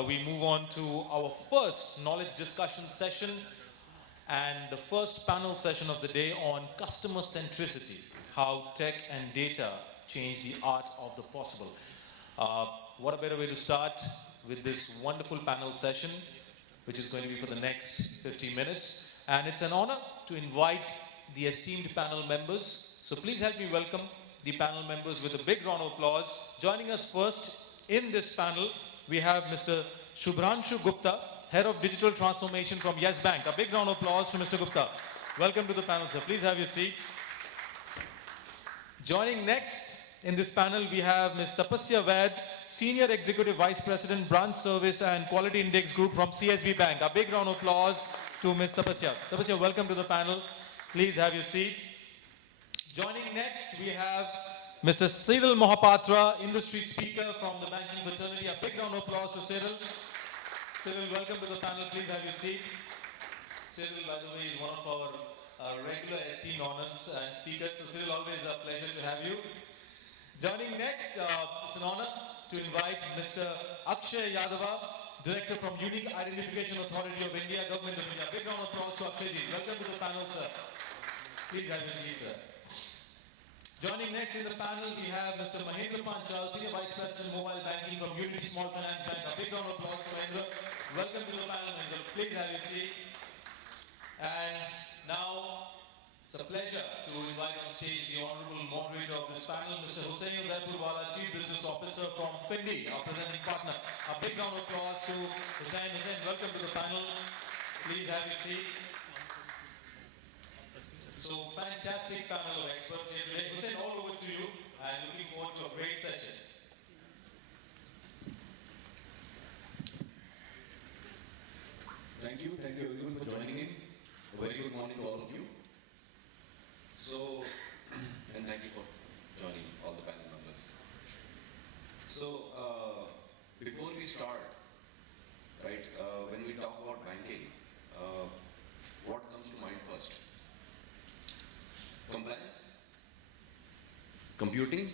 We move on to our first knowledge discussion session and the first panel session of the day on customer centricity, how tech and data change the art of the possible. Uh, what a better way to start with this wonderful panel session, which is going to be for the next 50 minutes. And it's an honor to invite the esteemed panel members. So please help me welcome the panel members with a big round of applause. Joining us first in this panel, we have Mr. Shubhranshu Gupta, Head of Digital Transformation from Yes Bank. A big round of applause to Mr. Gupta. Welcome to the panel, sir. Please have your seat. Joining next in this panel, we have Ms. Tapasya Vaid, Senior Executive Vice President, Branch Service and Quality Index Group from CSB Bank. A big round of applause to Ms. Tapasya. Tapasya, welcome to the panel. Please have your seat. Joining next, we have Mr. Cyril Mohapatra, Industry Speaker from the Banking Fraternity. A big round of applause to Cyril. Cyril, welcome to the panel. Please have your seat. Cyril, by the way, is one of our regular esteemed honors and speakers. So Cyril, always a pleasure to have you. Joining next, it's an honor to invite Mr. Akshay Yadava, Director from Unique Identification Authority of India, Government of India. Big round of applause to Akshay ji. Welcome to the panel, sir. Please have your seat, sir. Joining next in the panel, we have Mr. Mahendra Panchal, Senior Vice President, Mobile Banking from Unity Small Finance Bank. A big round of applause to Mahendra. Welcome to the panel, Mahendra. Please have your seat. And now, it's a pleasure to invite on stage the honorable moderator of this panel, Mr. Hussain Udaipurwala, Chief Business Officer from Findi, our presenting partner. A big round of applause to Hussain. Hussain, welcome to the panel. Please have your seat. So, fantastic panel of experts here today. Hussain, all over to you, and looking forward to a great session. Thank you everyone for joining in. A very good morning to all of you. So, and thank you for joining all the panel members. So, before we start, right, when we talk about banking, what comes to mind first? Compliance, computing,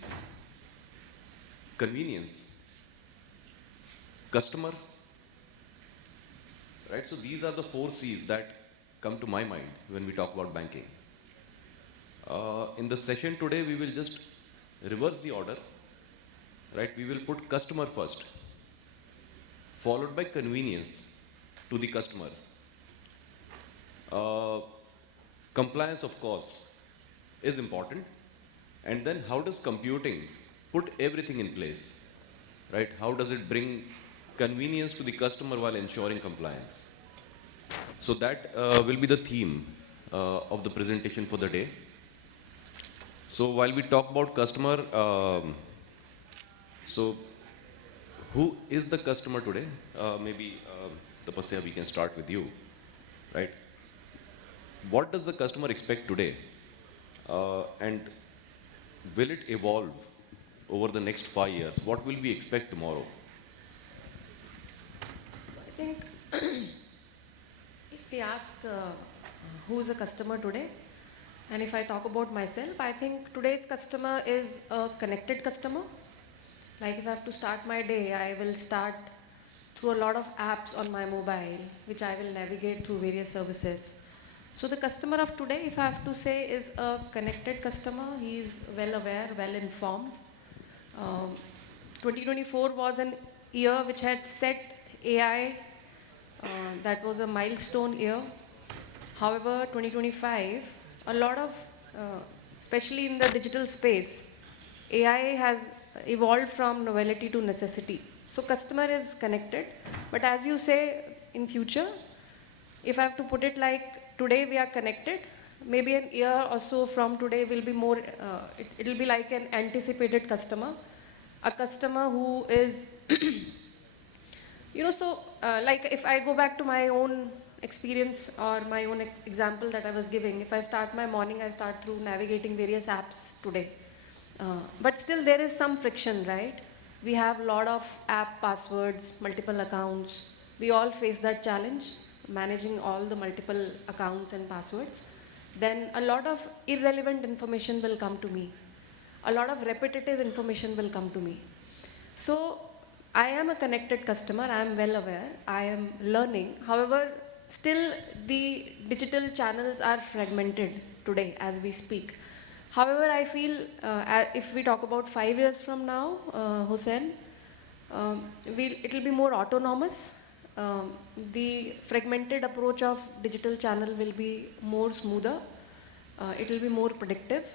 convenience, customer, right? So these are the 4 C's that come to my mind when we talk about banking. In the session today, we will just reverse the order, right? We will put customer first, followed by convenience to the customer. Compliance, of course, is important. And then how does computing put everything in place, right? How does it bring convenience to the customer while ensuring compliance? So that will be the theme of the presentation for the day. So while we talk about customer, so who is the customer today? Maybe Tapasya, we can start with you, right? What does the customer expect today? And will it evolve over the next 5 years? What will we expect tomorrow? I think if we ask who is a customer today, and if I talk about myself, I think today's customer is a connected customer. Like if I have to start my day, I will start through a lot of apps on my mobile, which I will navigate through various services. So the customer of today, if I have to say, is a connected customer. He is well aware, well informed. 2024 was an year which had set AI. That was a milestone year. However, 2025, a lot of, especially in the digital space, AI has evolved from novelty to necessity. So customer is connected. But as you say, in future, if I have to put it like, today we are connected, maybe an year or so from today will be more, it will be like an anticipated customer, a customer who is, like if I go back to my own experience or my own example that I was giving, if I start my morning, I start through navigating various apps today. But still there is some friction, right? We have a lot of app passwords, multiple accounts. We all face that challenge, managing all the multiple accounts and passwords. Then a lot of irrelevant information will come to me. A lot of repetitive information will come to me. So I am a connected customer, I am well aware, I am learning. However, still the digital channels are fragmented today as we speak. However, I feel if we talk about 5 years from now, Hussein, it will be more autonomous. The fragmented approach of digital channel will be more smoother. It will be more predictive.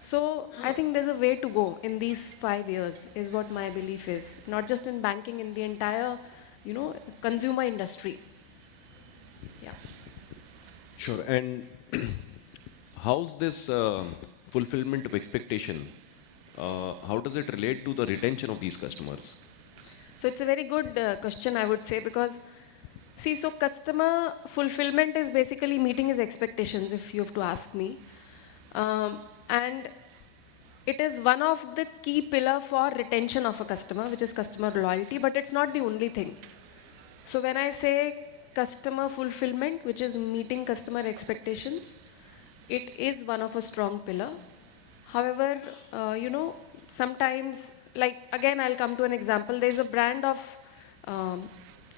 So I think there's a way to go in these 5 years is what my belief is. Not just in banking, in the entire, consumer industry. Yeah. Sure. And how's this fulfillment of expectation? How does it relate to the retention of these customers? So it's a very good question, I would say, because see, so customer fulfillment is basically meeting his expectations, if you have to ask me. And it is one of the key pillar for retention of a customer, which is customer loyalty, but it's not the only thing. So when I say customer fulfillment, which is meeting customer expectations, it is one of a strong pillar. However, sometimes, like again, I'll come to an example. There's a brand of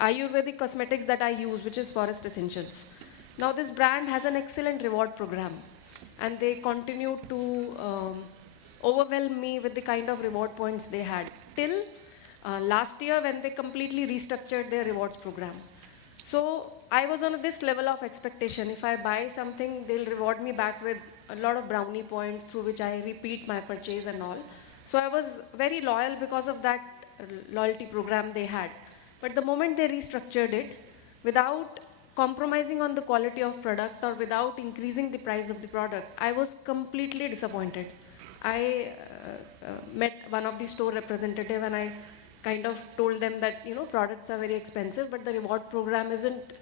Ayurvedic cosmetics that I use, which is Forest Essentials. Now, this brand has an excellent reward program, and they continue to overwhelm me with the kind of reward points they had till last year when they completely restructured their rewards program. So I was on this level of expectation. If I buy something, they'll reward me back with a lot of brownie points through which I repeat my purchase and all. So I was very loyal because of that loyalty program they had. But the moment they restructured it, without compromising on the quality of product or without increasing the price of the product, I was completely disappointed. I met one of the store representative and I kind of told them that, products are very expensive, but the reward program isn't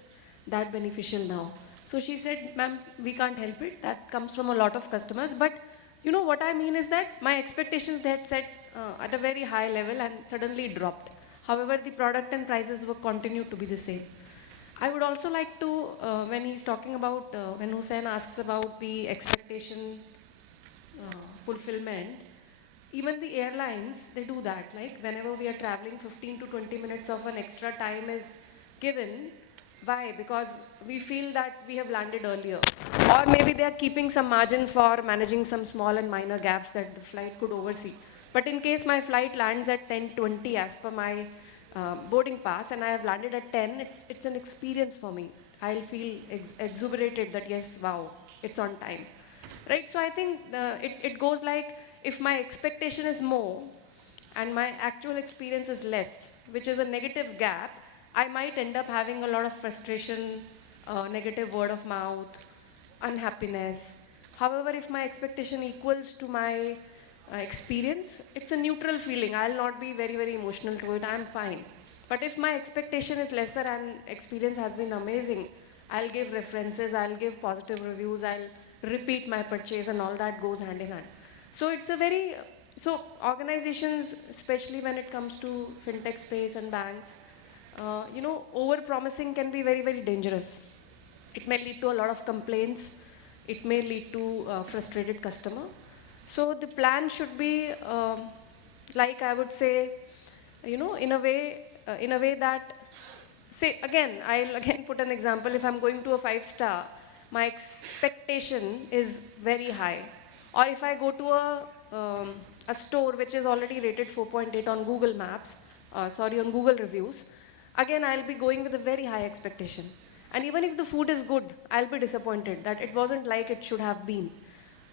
that beneficial now. So she said, ma'am, we can't help it. That comes from a lot of customers. But what I mean is that my expectations they had set at a very high level and suddenly dropped. However, the product and prices will continue to be the same. I would also like to, when he's talking about, when Hussein asks about the expectation fulfillment, even the airlines, they do that. Like whenever we are traveling, 15 to 20 minutes of an extra time is given. Why? Because we feel that we have landed earlier. Or maybe they are keeping some margin for managing some small and minor gaps that the flight could oversee. But in case my flight lands at 10:20 as per my boarding pass and I have landed at 10, it's an experience for me. I'll feel exuberated that yes, wow, it's on time. Right? So I think it goes like if my expectation is more and my actual experience is less, which is a negative gap, I might end up having a lot of frustration, negative word of mouth, unhappiness. However, if my expectation equals to my experience, it's a neutral feeling. I'll not be very, very emotional to it. I'm fine. But if my expectation is lesser and experience has been amazing, I'll give references, I'll give positive reviews, I'll repeat my purchase, and all that goes hand in hand. So it's a very, so organizations, especially when it comes to fintech space and banks, over promising can be very, very dangerous. It may lead to a lot of complaints. It may lead to frustrated customer. So the plan should be, like I would say, in a way that, say again, I'll again put an example. If I'm going to a 5-star, my expectation is very high. Or if I go to a store which is already rated 4.8 on Google Maps, on Google reviews, again I'll be going with a very high expectation. And even if the food is good, I'll be disappointed that it wasn't like it should have been.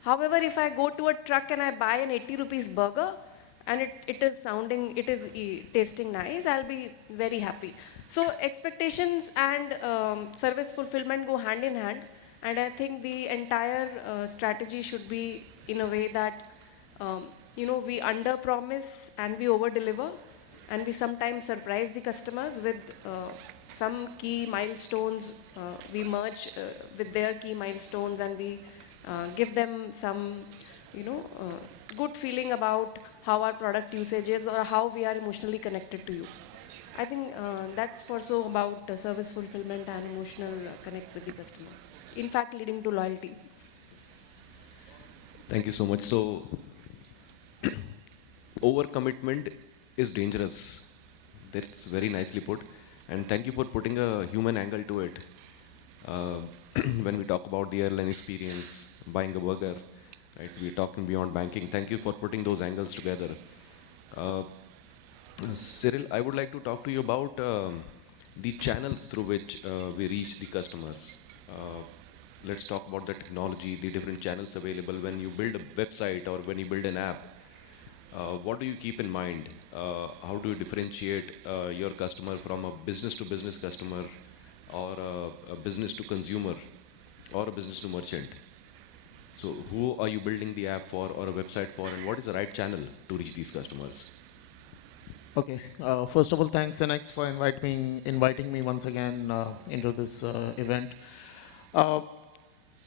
However, if I go to a truck and I buy an 80 rupees burger and it is tasting nice, I'll be very happy. So expectations and service fulfillment go hand in hand. And I think the entire strategy should be in a way that, we under promise and we over deliver. And we sometimes surprise the customers with some key milestones. We merge with their key milestones and we give them some, good feeling about how our product usage is or how we are emotionally connected to you. I think that's also about service fulfillment and emotional connect with the customer. In fact, leading to loyalty. Thank you so much. So, overcommitment is dangerous. That's very nicely put. And thank you for putting a human angle to it. Uh, when we talk about the airline experience, buying a burger, right? We're talking beyond banking. Thank you for putting those angles together. Uh, Cyril, I would like to talk to you about the channels through which we reach the customers. Uh, let's talk about the technology, the different channels available when you build a website or when you build an app. What do you keep in mind? How do you differentiate your customer from a business to business customer or a business to consumer or a business to merchant? So who are you building the app for or a website for, and what is the right channel to reach these customers? Okay. First of all, thanks, Annex, for inviting me once again into this event. Uh,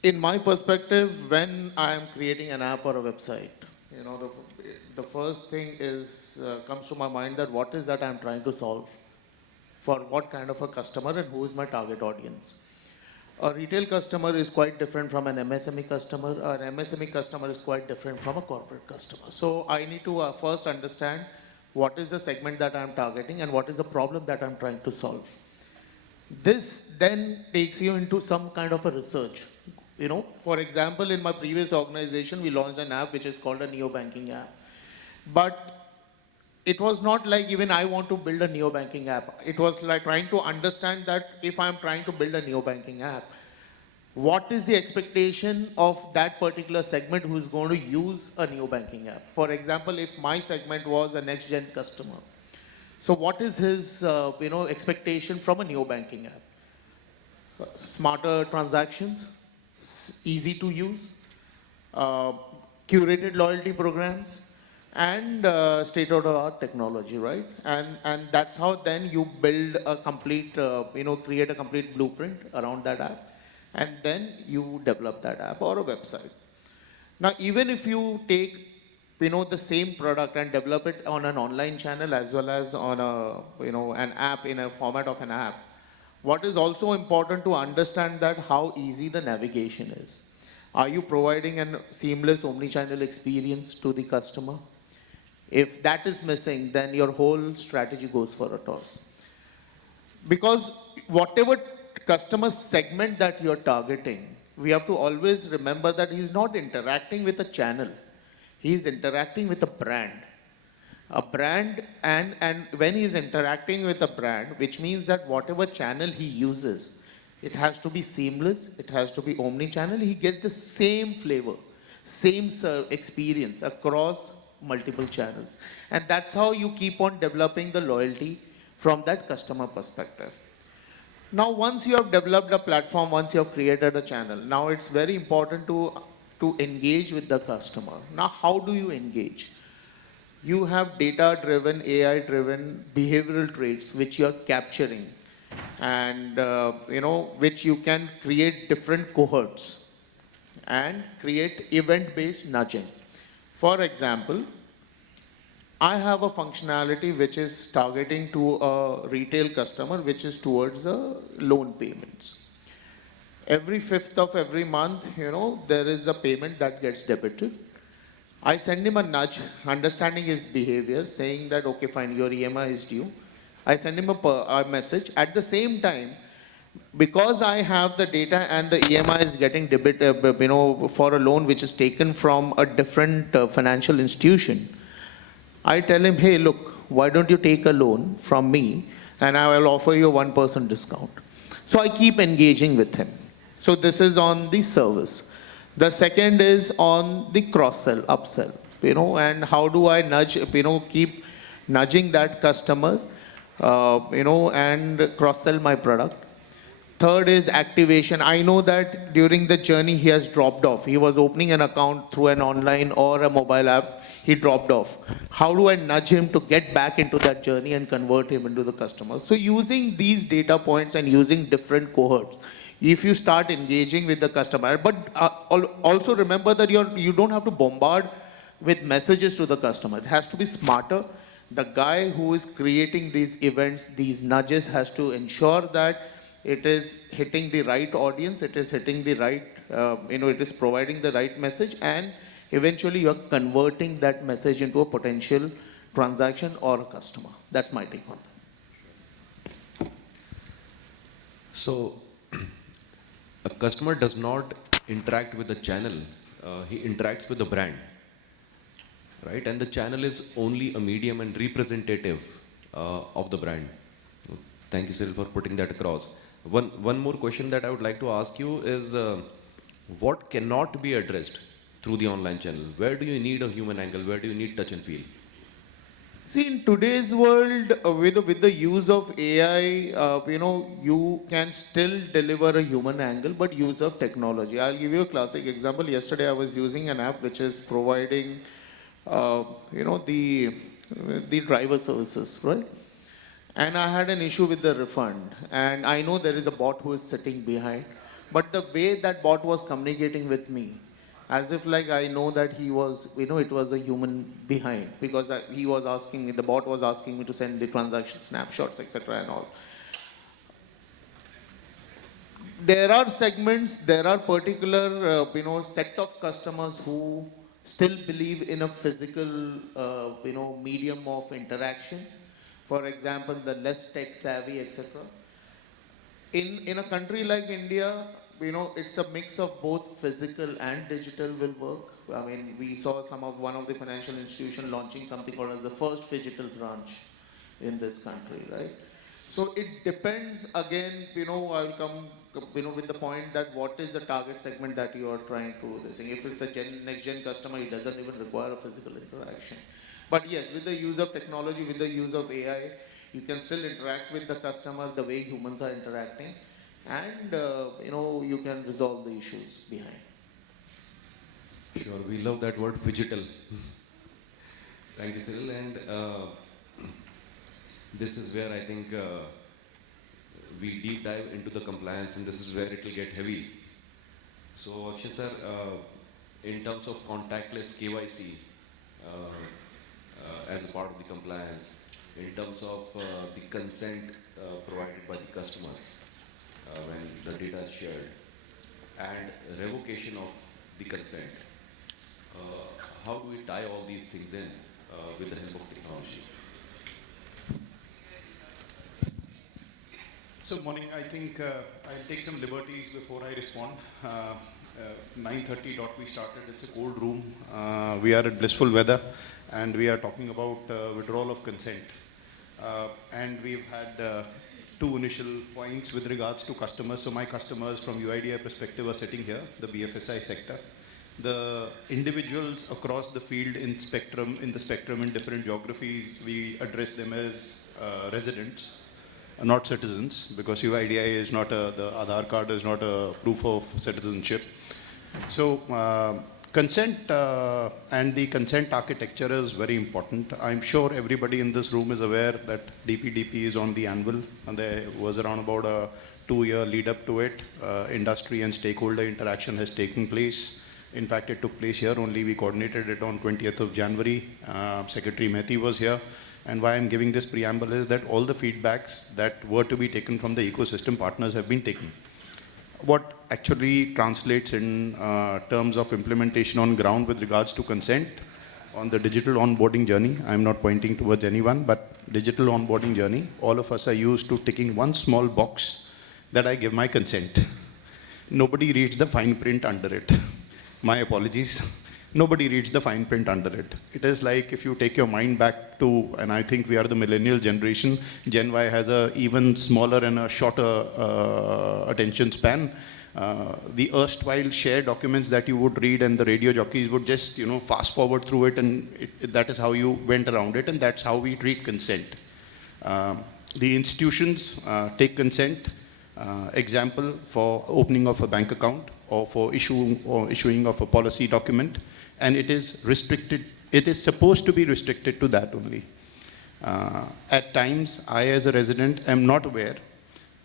in my perspective, when I am creating an app or a website, you know, the first thing is comes to my mind that what is that I'm trying to solve for what kind of a customer and who is my target audience. A retail customer is quite different from an MSME customer. An MSME customer is quite different from a corporate customer. So I need to first understand what is the segment that I'm targeting and what is the problem that I'm trying to solve. This then takes you into some kind of a research. You know, for example, in my previous organization, we launched an app which is called a neo-banking app. But it was not like even I want to build a neo-banking app. It was like trying to understand that if I'm trying to build a neo-banking app, what is the expectation of that particular segment who is going to use a neo-banking app? For example, if my segment was a next-gen customer, so what is his expectation from a neo-banking app? Smarter transactions, easy to use, uh, curated loyalty programs, and state-of-the-art technology, right? And that's how then you build a complete, create a complete blueprint around that app, and then you develop that app or a website. Now, even if you take, the same product and develop it on an online channel as well as on an app in a format of an app, what is also important to understand that how easy the navigation is. Are you providing a seamless omni-channel experience to the customer? If that is missing, then your whole strategy goes for a toss. Because whatever customer segment that you're targeting, we have to always remember that he's not interacting with a channel. He's interacting with a brand. A brand, and when he's interacting with a brand, which means that whatever channel he uses, it has to be seamless, it has to be omni-channel, he gets the same flavor, same experience across multiple channels. And that's how you keep on developing the loyalty from that customer perspective. Now, once you have developed a platform, once you have created a channel, now it's very important to engage with the customer. Now, how do you engage? You have data-driven, AI-driven behavioral traits which you're capturing and, which you can create different cohorts and create event-based nudging. For example, I have a functionality which is targeting to a retail customer which is towards the loan payments. Every 5th of every month, there is a payment that gets debited. I send him a nudge, understanding his behavior, saying that, okay, fine, your EMI is due. I send him a message. At the same time, because I have the data and the EMI is getting debited, for a loan which is taken from a different financial institution, I tell him, hey, look, why don't you take a loan from me and I will offer you a 1% discount. So I keep engaging with him. So this is on the service. The second is on the cross-sell, upsell, and how do I nudge, keep nudging that customer, and cross-sell my product. Third is activation. I know that during the journey he has dropped off. He was opening an account through an online or a mobile app. He dropped off. How do I nudge him to get back into that journey and convert him into the customer? So using these data points and using different cohorts, if you start engaging with the customer, but also remember that you don't have to bombard with messages to the customer. It has to be smarter. The guy who is creating these events, these nudges, has to ensure that it is hitting the right audience, it is hitting the right, it is providing the right message, and eventually you're converting that message into a potential transaction or a customer. That's my take on that. So, a customer does not interact with the channel, he interacts with the brand, right? And the channel is only a medium and representative of the brand. Thank you, Cyril, for putting that across. One more question that I would like to ask you is what cannot be addressed through the online channel? Where do you need a human angle? Where do you need touch and feel? See, in today's world, with the use of AI, you can still deliver a human angle, but use of technology. I'll give you a classic example. Yesterday, I was using an app which is providing, the driver services, right? And I had an issue with the refund. And I know there is a bot who is sitting behind, but the way that bot was communicating with me, as if like I know that he was, it was a human behind, because he was asking me, the bot was asking me to send the transaction snapshots, etc. and all. There are segments, there are particular, set of customers who still believe in a physical, medium of interaction. For example, the less tech savvy, etc. In a country like India, it's a mix of both physical and digital will work. I mean, we saw one of the financial institution launching something called as the first digital branch in this country, right? So it depends again, I'll come, with the point that what is the target segment that you are trying to this thing. If it's a next gen customer, it doesn't even require a physical interaction. But yes, with the use of technology, with the use of AI, you can still interact with the customer the way humans are interacting, and you can resolve the issues behind. Sure, we love that word, phygital. Thank you, Cyril. And this is where I think we deep dive into the compliance, and this is where it will get heavy. So, Akshay sir, in terms of contactless KYC as a part of the compliance, in terms of the consent provided by the customers when the data is shared, and revocation of the consent, how do we tie all these things in with the help of technology? So morning, I think I'll take some liberties before I respond. 9:30 we started, it's a cold room. We are at blissful weather and we are talking about withdrawal of consent. And we've had two initial points with regards to customers. So my customers from UIDAI perspective are sitting here, the BFSI sector. The individuals across the field in the spectrum in different geographies, we address them as residents, not citizens, because UIDAI is not the Aadhaar card is not a proof of citizenship. So consent and the consent architecture is very important. I'm sure everybody in this room is aware that DPDP is on the anvil, and there was around about a 2-year lead up to it. Industry and stakeholder interaction has taken place. In fact, it took place here only. We coordinated it on 20th of January. Secretary Mehti was here. And why I'm giving this preamble is that all the feedbacks that were to be taken from the ecosystem partners have been taken. What actually translates in terms of implementation on ground with regards to consent on the digital onboarding journey, I'm not pointing towards anyone, but digital onboarding journey, all of us are used to ticking one small box that I give my consent. Nobody reads the fine print under it. My apologies. Nobody reads the fine print under it. It is like if you take your mind back to, and I think we are the millennial generation, Gen Y has a even smaller and a shorter attention span. The erstwhile shared documents that you would read and the radio jockeys would just, fast forward through it, and that is how you went around it, and that's how we treat consent. The institutions take consent, example for opening of a bank account or for issuing of a policy document, and it is restricted. It is supposed to be restricted to that only. At times, I as a resident am not aware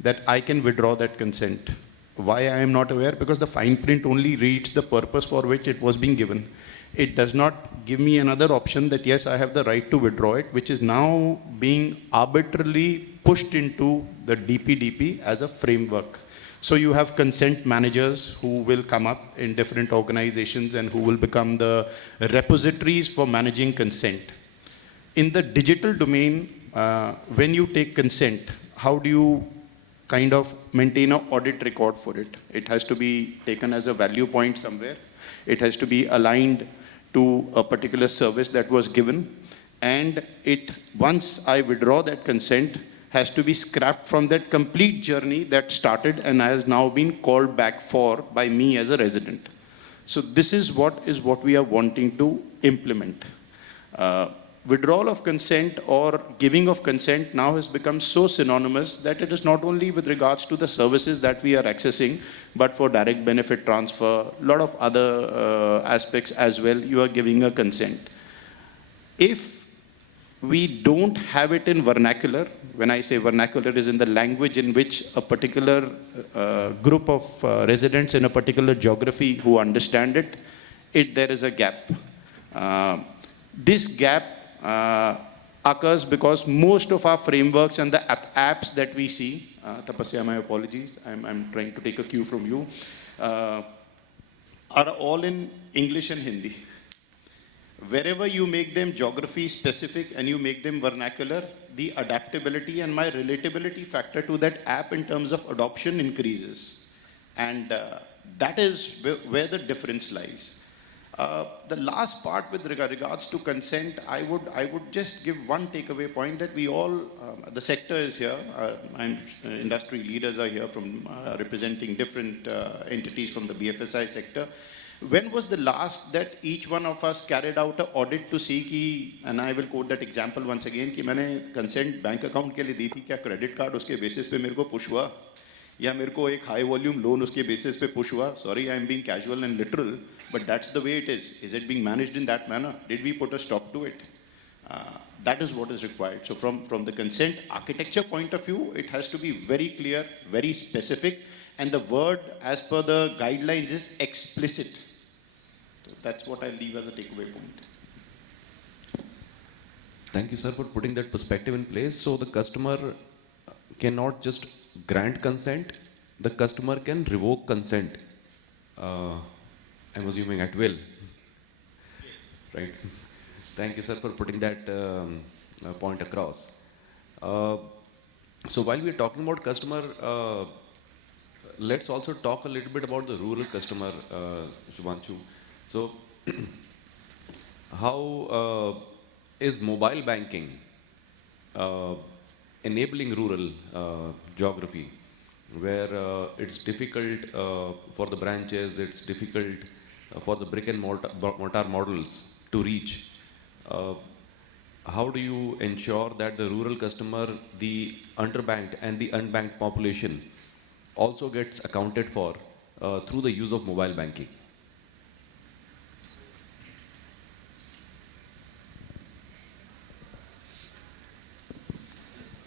that I can withdraw that consent. Why I am not aware? Because the fine print only reads the purpose for which it was being given. It does not give me another option that yes, I have the right to withdraw it, which is now being arbitrarily pushed into the DPDP as a framework. So you have consent managers who will come up in different organizations and who will become the repositories for managing consent. In the digital domain, when you take consent, how do you kind of maintain an audit record for it. It has to be taken as a value point somewhere. It has to be aligned to a particular service that was given. And once I withdraw that consent, has to be scrapped from that complete journey that started and has now been called back for by me as a resident. So this is what we are wanting to implement. Withdrawal of consent or giving of consent now has become so synonymous that it is not only with regards to the services that we are accessing, but for direct benefit transfer, a lot of other aspects as well, you are giving a consent. If we don't have it in vernacular, when I say vernacular, it is in the language in which a particular group of residents in a particular geography who understand it, there is a gap. This gap occurs because most of our frameworks and the apps that we see, Tapasya, my apologies, I'm trying to take a cue from you, are all in English and Hindi. Wherever you make them geography specific and you make them vernacular, the adaptability and my relatability factor to that app in terms of adoption increases. And that is where the difference lies. The last part with regards to consent, I would just give one takeaway point that we all, the sector is here, industry leaders are here from representing different entities from the BFSI sector. When was the last that each one of us carried out an audit to see कि, and I will quote that example once again, कि मैंने consent bank account के लिए दी थी, क्या credit card उसके basis पे मेरे को push हुआ, या मेरे को एक high volume loan उसके basis पे push हुआ? Sorry, I am being casual and literal, but that's the way it is. Is it being managed in that manner? Did we put a stop to it? That is what is required. So from the consent architecture point of view, it has to be very clear, very specific, and the word as per the guidelines is explicit. That's what I leave as a takeaway point. Thank you, sir, for putting that perspective in place. So the customer cannot just grant consent, the customer can revoke consent. I'm assuming at will. Right. Thank you, sir, for putting that point across. So while we're talking about customer, let's also talk a little bit about the rural customer, Shubhanshu. So, how is mobile banking enabling rural geography, where it's difficult for the branches, it's difficult for the brick and mortar models to reach? How do you ensure that the rural customer, the underbanked and the unbanked population also gets accounted for through the use of mobile banking?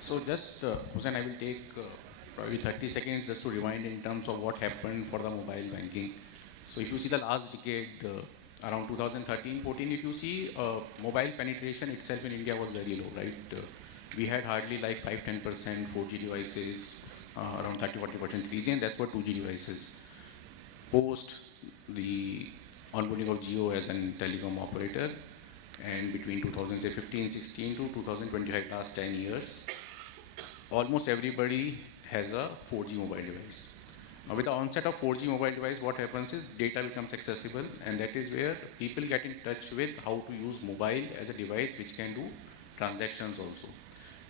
So just, Hussain, I will take probably 30 seconds just to rewind in terms of what happened for the mobile banking. So if you see the last decade, around 2013-14, if you see mobile penetration itself in India was very low, right? We had hardly like 5-10% 4G devices, around 30-40% 3G, and that's for 2G devices. Post the onboarding of Jio as a telecom operator, and between 2015-16 to 2025, last 10 years, almost everybody has a 4G mobile device. Now with the onset of 4G mobile device, what happens is data becomes accessible, and that is where people get in touch with how to use mobile as a device which can do transactions also.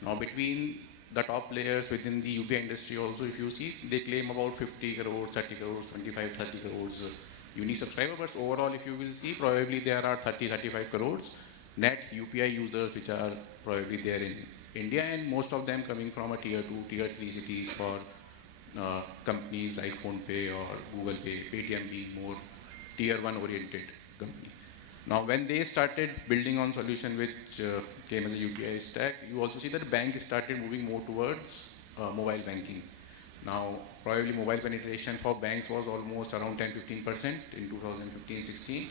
Now between the top players within the UPI industry also, if you see, they claim about 50 crores, 30 crores, 25, 30 crores unique subscribers, but overall if you will see, probably there are 30-35 crores net UPI users which are probably there in India, and most of them coming from a tier 2, tier 3 cities for companies like PhonePe or Google Pay, Paytm being more tier 1 oriented company. Now when they started building on solution which came as a UPI stack, you also see that the bank started moving more towards mobile banking. Now probably mobile penetration for banks was almost around 10-15% in 2015-16.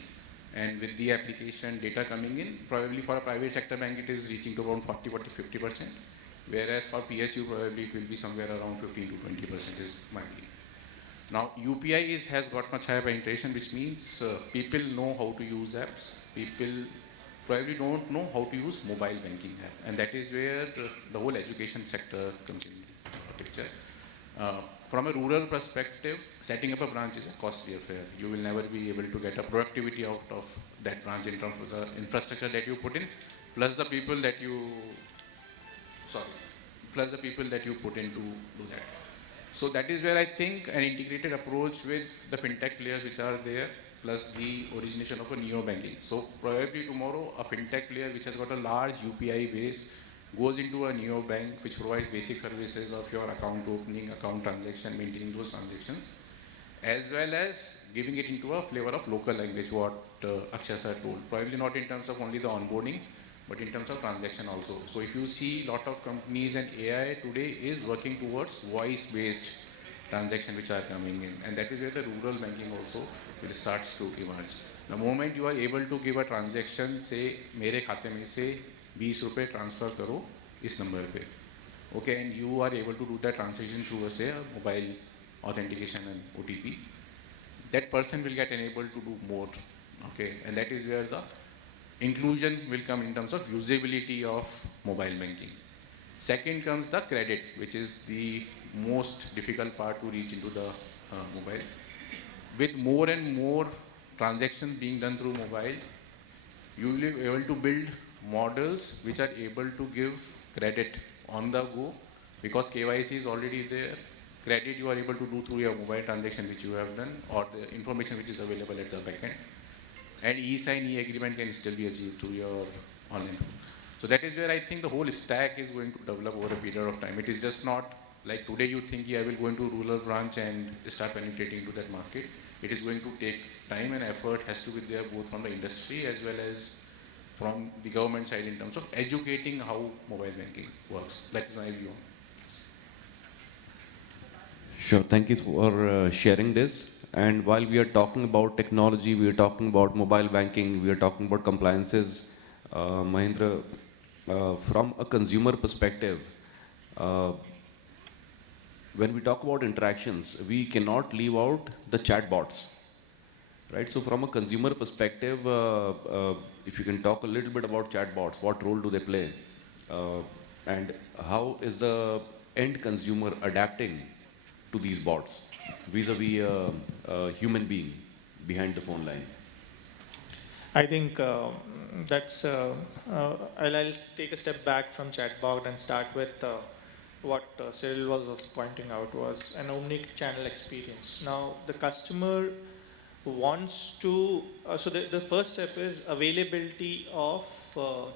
And with the application data coming in, probably for a private sector bank, it is reaching to around 40-50%. Whereas for PSU, probably it will be somewhere around 15-20% is my belief. Now, UPI has got much higher penetration, which means people know how to use apps. People probably don't know how to use mobile banking app. And that is where the whole education sector comes in the picture. From a rural perspective, setting up a branch is a costly affair. You will never be able to get a productivity out of that branch in terms of the infrastructure that you put in, plus the people that you, sorry, plus the people that you put in to do that. So that is where I think an integrated approach with the fintech players which are there, plus the origination of a neo banking. So probably tomorrow a fintech player which has got a large UPI base goes into a neo bank which provides basic services of your account opening, account transaction, maintaining those transactions, as well as giving it into a flavor of local language, what Akshay sir told. Probably not in terms of only the onboarding, but in terms of transaction also. So if you see, lot of companies and AI today is working towards voice-based transactions which are coming in, and that is where the rural banking also will start to emerge. The moment you are able to give a transaction, say मेरे खाते में से 20 रुपए transfer करो इस number पे, okay, and you are able to do that transaction through say a mobile authentication and OTP, that person will get enabled to do more, okay, and that is where the inclusion will come in terms of usability of mobile banking. Second comes the credit, which is the most difficult part to reach into the mobile. With more and more transactions being done through mobile, you will be able to build models which are able to give credit on the go, because KYC is already there. Credit you are able to do through your mobile transaction which you have done, or the information which is available at the backend. And e-sign, e-agreement can still be achieved through your online. So that is where I think the whole stack is going to develop over a period of time. It is just not like today you think, yeah, I will go into rural branch and start penetrating into that market. It is going to take time, and effort has to be there both from the industry as well as from the government side in terms of educating how mobile banking works. That is my view. Sure, thank you for sharing this. And while we are talking about technology, we are talking about mobile banking, we are talking about compliances, Mahindra, from a consumer perspective, uh, when we talk about interactions, we cannot leave out the chatbots, right? So from a consumer perspective, if you can talk a little bit about chatbots, what role do they play? And how is the end consumer adapting to these bots vis-a-vis a human being behind the phone line? I think that's. I'll take a step back from chatbot and start with what Cyril was pointing out was an omni-channel experience. Now the customer wants to. So the first step is availability of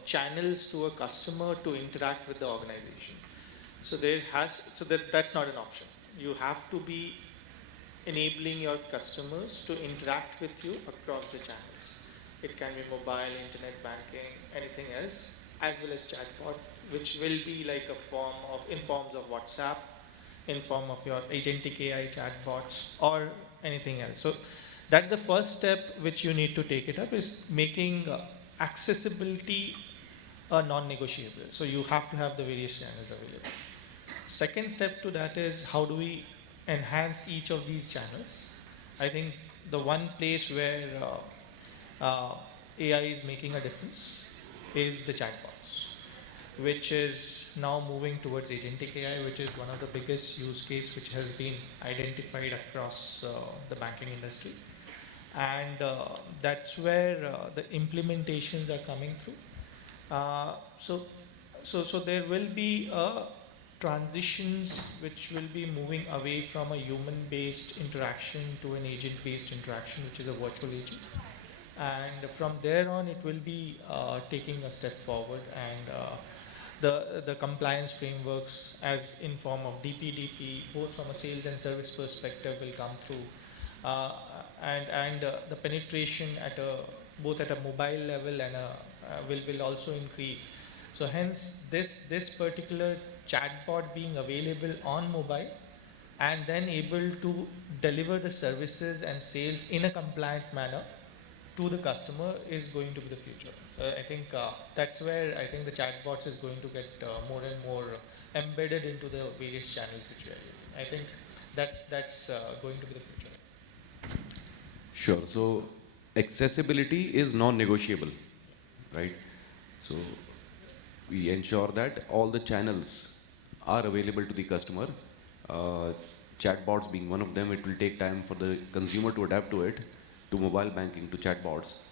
channels to a customer to interact with the organization. So that's not an option. You have to be enabling your customers to interact with you across the channels. It can be mobile, internet banking, anything else, as well as chatbot, which will be like in forms of WhatsApp, in form of your agentic AI chatbots, or anything else. So that's the first step which you need to take it up, is making accessibility non-negotiable. So you have to have the various channels available. Second step to that is how do we enhance each of these channels? I think the one place where AI is making a difference is the chatbots, which is now moving towards agentic AI, which is one of the biggest use case which has been identified across the banking industry. And that's where the implementations are coming through. So there will be transitions which will be moving away from a human-based interaction to an agent-based interaction, which is a virtual agent. And from there on, it will be taking a step forward, and the compliance frameworks, as in form of DPDP, both from a sales and service perspective, will come through, and the penetration at both at a mobile level and will also increase. So hence, this particular chatbot being available on mobile and then able to deliver the services and sales in a compliant manner to the customer is going to be the future. I think that's where I think the chatbots is going to get more and more embedded into the various channels which we are using. I think that's going to be the future. Sure. So accessibility is non-negotiable, right? So we ensure that all the channels are available to the customer Uh, Chatbots being one of them, it will take time for the consumer to adapt to it, to mobile banking, to chatbots.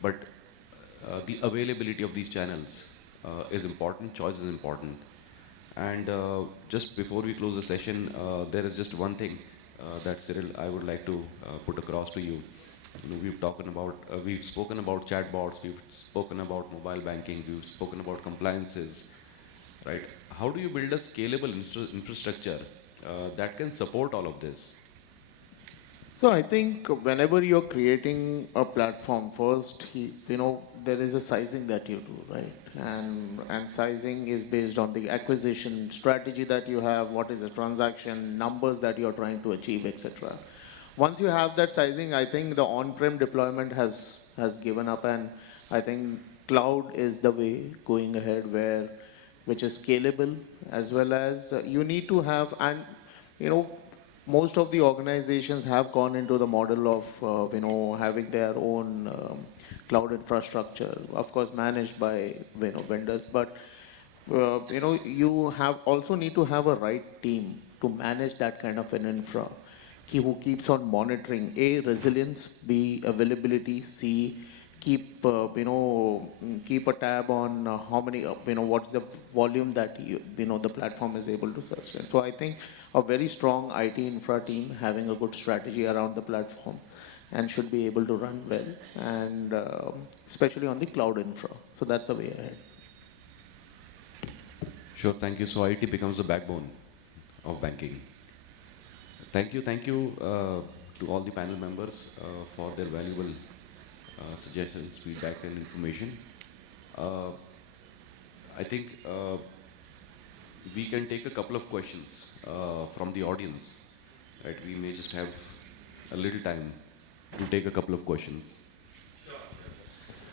But the availability of these channels is important, choice is important. And just before we close the session, there is just one thing that Cyril, I would like to put across to you. You know, we've spoken about chatbots, we've spoken about mobile banking, we've spoken about compliances, right? How do you build a scalable infrastructure that can support all of this? So I think whenever you're creating a platform, first, there is a sizing that you do, right? And sizing is based on the acquisition strategy that you have, what is the transaction, numbers that you're trying to achieve, etc. Once you have that sizing, I think the on-prem deployment has given up, and I think cloud is the way going ahead, which is scalable, as well as you need to have, and you know most of the organizations have gone into the model of having their own cloud infrastructure, of course managed by vendors, but you have also need to have a right team to manage that kind of an infra, who keeps on monitoring A, resilience, B, availability, C, keep a tab on how many, what's the volume that the platform is able to sustain. So I think a very strong IT infra team having a good strategy around the platform and should be able to run well, and especially on the cloud infra. So that's the way ahead. Sure, thank you. So IT becomes the backbone of banking. Thank you to all the panel members for their valuable suggestions, feedback, and information. I think we can take a couple of questions from the audience. Right, we may just have a little time to take a couple of questions.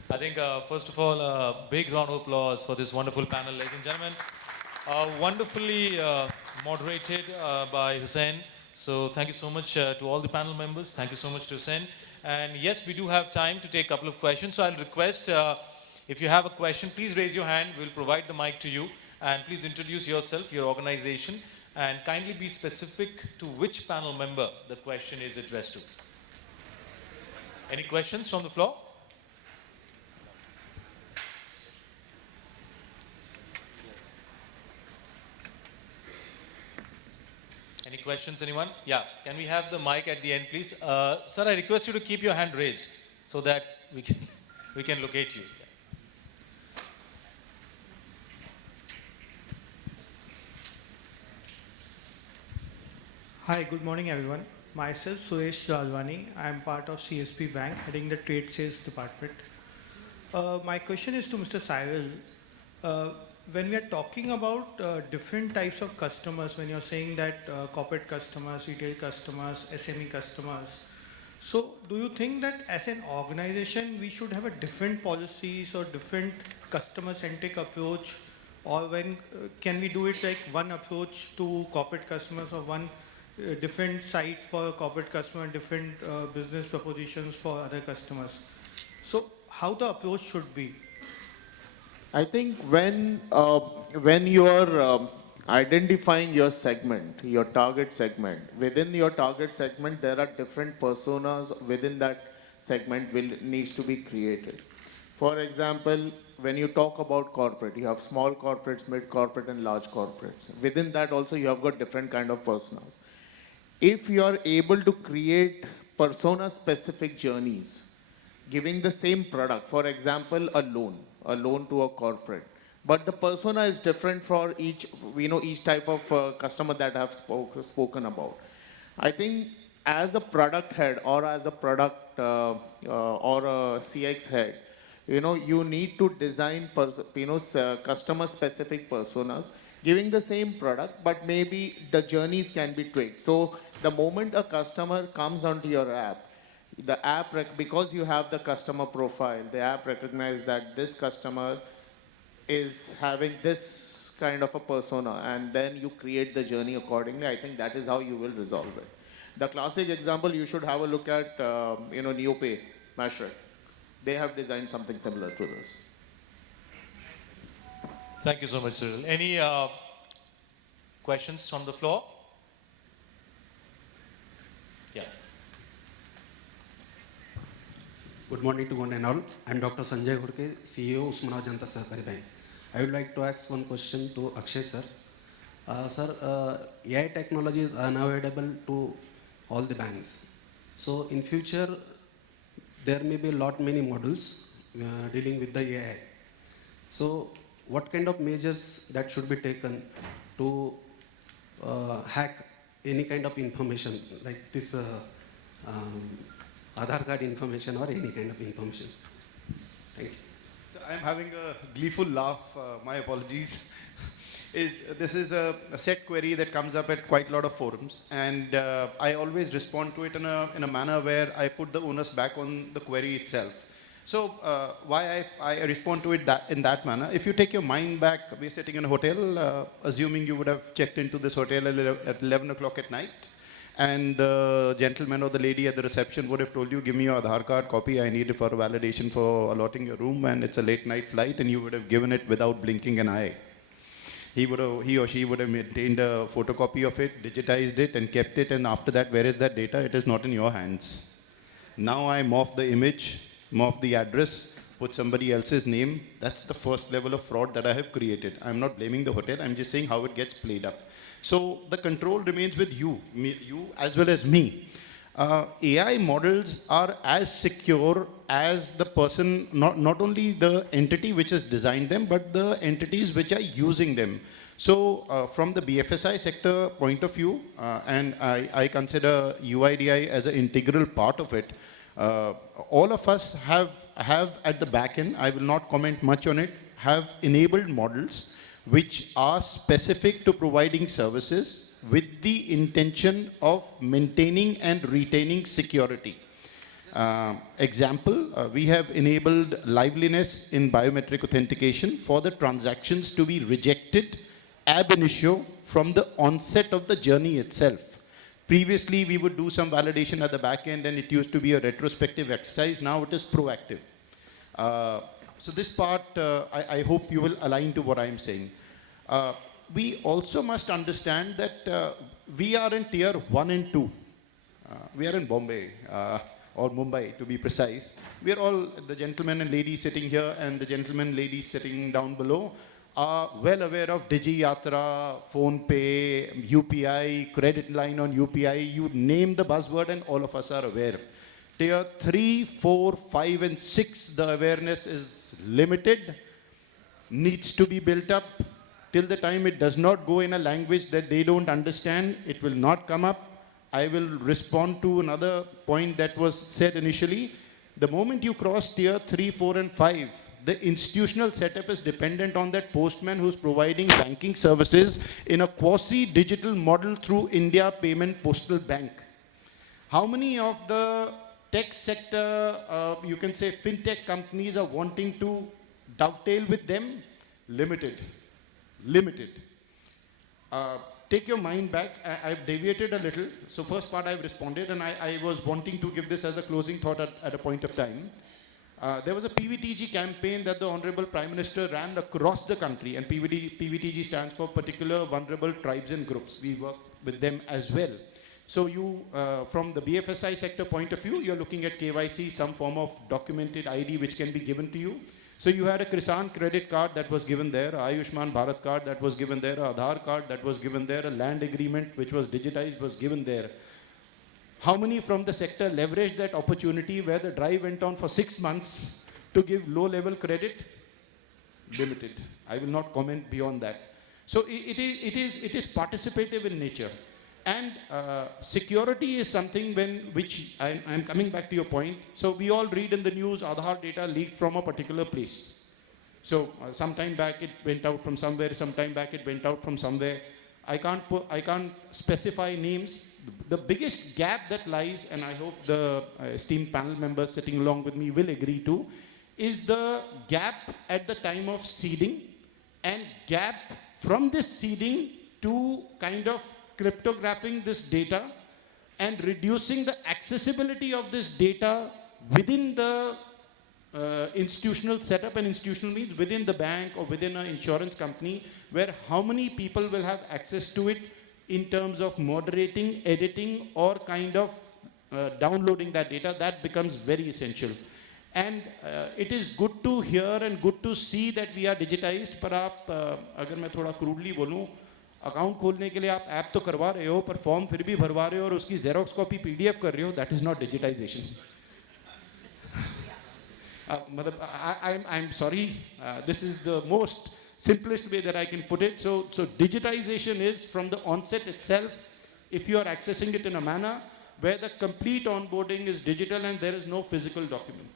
I think, first of all, a big round of applause for this wonderful panel, ladies and gentlemen. Wonderfully moderated by Hussain. So thank you so much to all the panel members. Thank you so much to Hussain. And yes, we do have time to take a couple of questions. So I'll request, if you have a question, please raise your hand. We'll provide the mic to you. And please introduce yourself, your organization, and kindly be specific to which panel member the question is addressed to. Any questions from the floor? Any questions, anyone? Yeah, can we have the mic at the end, please? Sir, I request you to keep your hand raised so that we can locate you. Hi, good morning everyone. Myself Suresh Ralwani. I am part of CSP Bank, heading the trade sales department. My question is to Mr. Cyril. When we are talking about different types of customers, when you're saying that corporate customers, retail customers, SME customers, so do you think that as an organization we should have a different policies or different customer-centric approach, or when can we do it like one approach to corporate customers, or one different site for corporate customer, different business propositions for other customers? So how the approach should be? I think when you are identifying your segment, your target segment, within your target segment, there are different personas within that segment needs to be created. For example, when you talk about corporate, you have small corporates, mid corporate, and large corporates. Within that also, you have got different kind of personas. If you are able to create persona-specific journeys, giving the same product, for example, a loan to a corporate, but the persona is different for each type of customer that I have spoken about. I think as a product head or as a product or a CX head, you need to design customer-specific personas, giving the same product, but maybe the journeys can be tweaked. So the moment a customer comes onto your app, the app, because you have the customer profile, the app recognizes that this customer is having this kind of a persona, and then you create the journey accordingly. I think that is how you will resolve it. The classic example, you should have a look at, Neopay, Mashreq. They have designed something similar to this. Thank you so much, Cyril. Any questions from the floor? Yeah. Good morning to one and all. I'm Dr. Sanjay Ghurke, CEO, Usmanabad Janata Sahakari Bank. I would like to ask one question to Akshay sir. Sir, AI technology is unavoidable to all the banks. So in future, there may be many models dealing with the AI. So what kind of measures that should be taken to hack any kind of information like this Aadhaar card information or any kind of information? Thank you. So I'm having a gleeful laugh. My apologies. This is a set query that comes up at quite a lot of forums, and I always respond to it in a manner where I put the onus back on the query itself. So why I respond to it in that manner? If you take your mind back, we're sitting in a hotel, assuming you would have checked into this hotel at 11 o'clock at night, and the gentleman or the lady at the reception would have told you, give me your Aadhaar card copy, I need it for validation for allotting your room, and it's a late night flight, and you would have given it without blinking an eye. He or she would have maintained a photocopy of it, digitized it, and kept it, and after that, where is that data? It is not in your hands. Now I morph the image, morph the address, put somebody else's name. That's the first level of fraud that I have created. I'm not blaming the hotel, I'm just saying how it gets played up. So the control remains with you as well as me. AI models are as secure as the person, not only the entity which has designed them, but the entities which are using them. So from the BFSI sector point of view, and I consider UIDI as an integral part of it, all of us have at the back end, I will not comment much on it, have enabled models which are specific to providing services with the intention of maintaining and retaining security. Example, we have enabled liveliness in biometric authentication for the transactions to be rejected ab initio from the onset of the journey itself. Previously, we would do some validation at the back end and it used to be a retrospective exercise. Now it is proactive. So this part, I hope you will align to what I'm saying. We also must understand that we are in tier 1 and 2. We are in Bombay, or Mumbai to be precise. We are all, the gentlemen and ladies sitting here and the gentlemen and ladies sitting down below are well aware of Digi Yatra, PhonePe, UPI, credit line on UPI. You name the buzzword and all of us are aware. Tier 3, 4, 5 and 6, the awareness is limited, needs to be built up. Till the time it does not go in a language that they don't understand, it will not come up. I will respond to another point that was said initially. The moment you cross tier 3, 4 and 5, the institutional setup is dependent on that postman who's providing banking services in a quasi-digital model through India Payment Postal Bank. How many of the tech sector, you can say fintech companies are wanting to dovetail with them? Limited. Take your mind back. I've deviated a little. So first part I've responded and I was wanting to give this as a closing thought at a point of time. There was a PVTG campaign that the Honorable Prime Minister ran across the country, and PVTG stands for Particular Vulnerable Tribes and Groups. We work with them as well. So you, from the BFSI sector point of view, you're looking at KYC, some form of documented ID which can be given to you. So you had a Kisan credit card that was given there, a Ayushman Bharat card that was given there, a Aadhaar card that was given there, a land agreement which was digitized was given there. How many from the sector leveraged that opportunity where the drive went on for 6 months to give low-level credit? Limited. I will not comment beyond that. So it is participative in nature. And security is something which I'm coming back to your point. So we all read in the news, Aadhaar data leaked from a particular place. So some time back it went out from somewhere, some time back it went out from somewhere. I can't specify names. The biggest gap that lies, and I hope the esteemed panel members sitting along with me will agree to, is the gap at the time of seeding and gap from this seeding to kind of cryptographing this data and reducing the accessibility of this data within the institutional setup, and institutional means within the bank or within an insurance company, where how many people will have access to it in terms of moderating, editing, or kind of downloading that data, that becomes very essential. And it is good to hear and good to see that we are digitized, पर आप अगर मैं थोड़ा crudely बोलूँ, account खोलने के लिए आप ऐप तो करवा रहे हो, पर फॉर्म फिर भी भरवा रहे हो और उसकी जेरोक्स कॉपी PDF कर रहे हो, that is not digitization. I'm sorry, this is the most simplest way that I can put it. So digitization is from the onset itself, if you are accessing it in a manner where the complete onboarding is digital and there is no physical document.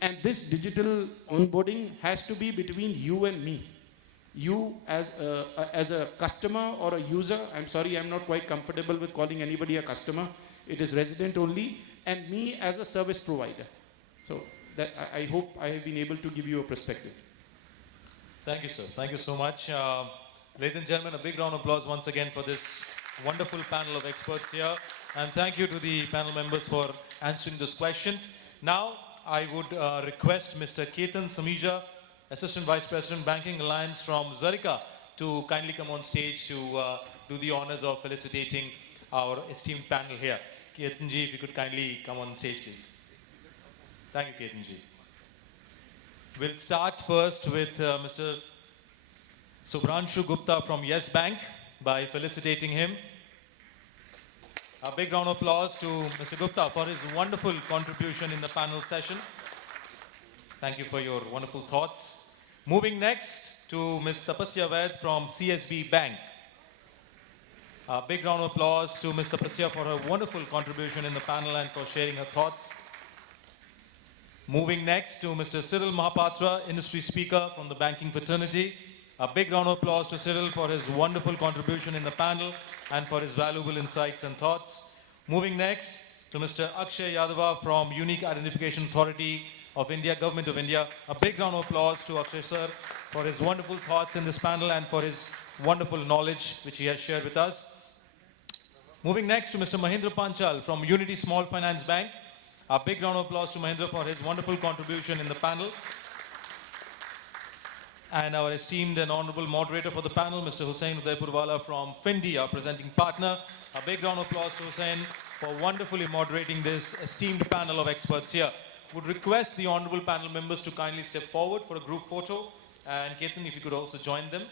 And this digital onboarding has to be between you and me. You as a customer or a user, I'm sorry, I'm not quite comfortable with calling anybody a customer. It is resident only, and me as a service provider. So that I hope I have been able to give you a perspective. Thank you, sir. Thank you so much. Ladies and gentlemen, a big round of applause once again for this wonderful panel of experts here. And thank you to the panel members for answering those questions. Now, I would request Mr. Ketan Samija, Assistant Vice President, Banking Alliance from Zarika, to kindly come on stage to do the honors of felicitating our esteemed panel here. Ketan ji, if you could kindly come on stage, please. Thank you, Ketan ji. We'll start first with Mr. Subhranshu Gupta from Yes Bank by felicitating him. A big round of applause to Mr. Gupta for his wonderful contribution in the panel session. Thank you for your wonderful thoughts. Moving next to Ms. Tapasya Vaid from CSB Bank. A big round of applause to Ms. Tapasya for her wonderful contribution in the panel and for sharing her thoughts. Moving next to Mr. Cyril Mahapatra, industry speaker from the banking fraternity. A big round of applause to Cyril for his wonderful contribution in the panel and for his valuable insights and thoughts. Moving next to Mr. Akshay Yadava from Unique Identification Authority of India, Government of India. A big round of applause to Akshay sir for his wonderful thoughts in this panel and for his wonderful knowledge which he has shared with us. Moving next to Mr. Mahindra Panchal from Unity Small Finance Bank. A big round of applause to Mahindra for his wonderful contribution in the panel. And our esteemed and honorable moderator for the panel, Mr. Hussain Udaipurwala from Findi, our presenting partner. A big round of applause to Hussain for wonderfully moderating this esteemed panel of experts here. Would request the honorable panel members to kindly step forward for a group photo. And Ketan, if you could also join them.